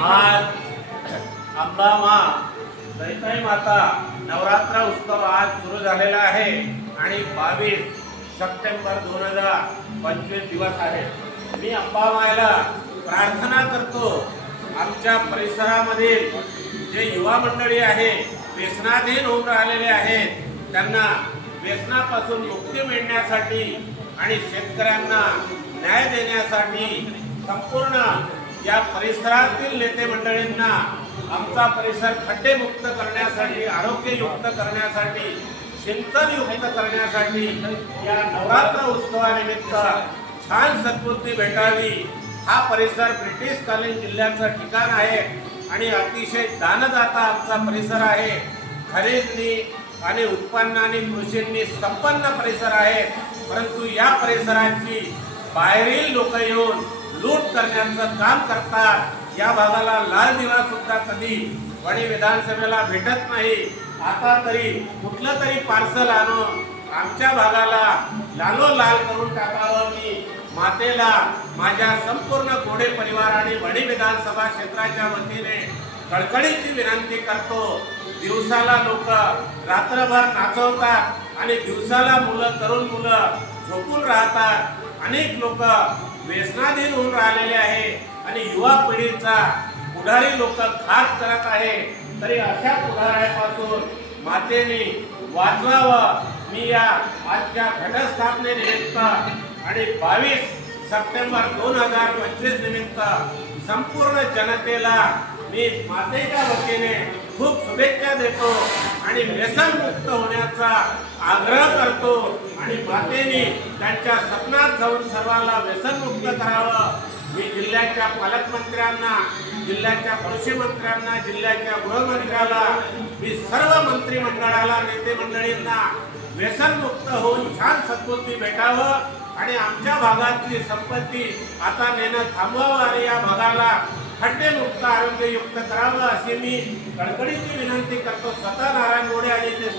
आज अंबामा दैताई माता नवरात्र उत्सव आज सुरू झालेला आहे आणि 22 सप्टेंबर 2025 दिवस आहे। मी अंबामाला प्रार्थना करतो, आमच्या परिसरामधील जे युवा मंडळी आहे व्यसनाधीन होऊन राहिलेले आहेत त्यांना व्यसनापासून मुक्ती मिळण्यासाठी आणि शेतकऱ्यांना न्याय देण्यासाठी संपूर्ण या परिसरातील नेते मंडळींना आमचा परिसर खड्डेमुक्त करण्यासाठी, आरोग्ययुक्त करण्यासाठी, सिंचनयुक्त करण्यासाठी या नवरात्र उत्सवानिमित्त छान सद्बुद्धी भेटावी। हा परिसर ब्रिटिशकालीन जिल्ह्याचं ठिकाण आहे आणि अतिशय दानदाता आमचा परिसर आहे। खरेदी आणि उत्पन्नाने कृषींनी संपन्न परिसर आहे, परंतु या परिसराची बाहेरील लोक येऊन लूट करण्याचं काम करतात। या भागाला लाल दिवा सुद्धा कधी वणी विधानसभेला भेटत नाही। आता तरी कुठलं तरी पार्सल आणून आमच्या भागाला लालोलाल करून टाकावं। मी मातेला माझ्या संपूर्ण कोडे परिवार आणि वणी विधानसभा क्षेत्राच्या वतीने कळकळीची विनंती करतो। दिवसाला लोक रात्रभर नाचवतात आणि दिवसाला तरुण मुलं झोपून राहतात। अनेक लोक व्यसनाधीन होऊन राहिलेले आहे आणि युवा पिढीचा पुढारी लोक घात करत आहे। तरी अशा पुढाऱ्यापासून मातेने वाचवावं। मी या आजच्या घटस्थापनेनिमित्त आणि 22 सप्टेंबर 2025 निमित्त संपूर्ण जनतेला मी मातेच्या वतीने खूप शुभेच्छा देतो आणि व्यसनमुक्त होण्याचा आग्रह करतो आणि मातेने त्यांच्या सपनात जाऊन सर्वांना व्यसनमुक्त करावं। मी जिल्ह्याच्या पालकमंत्र्यांना, जिल्ह्याच्या कृषी मंत्र्यांना, जिल्ह्याच्या गृहमंत्र्याला, मी सर्व मंत्रिमंडळाला, नेते मंडळींना व्यसनमुक्त होऊन छान सद्बुद्धी भेटावं आणि आमच्या भागातली संपत्ती आता नेणं थांबवावं आणि या भागाला खड्डेमुक्त आरोग्ययुक्त करावं अशी मी कळकळीची विनंती करतो। स्वतः नारायण गोडे आणि ते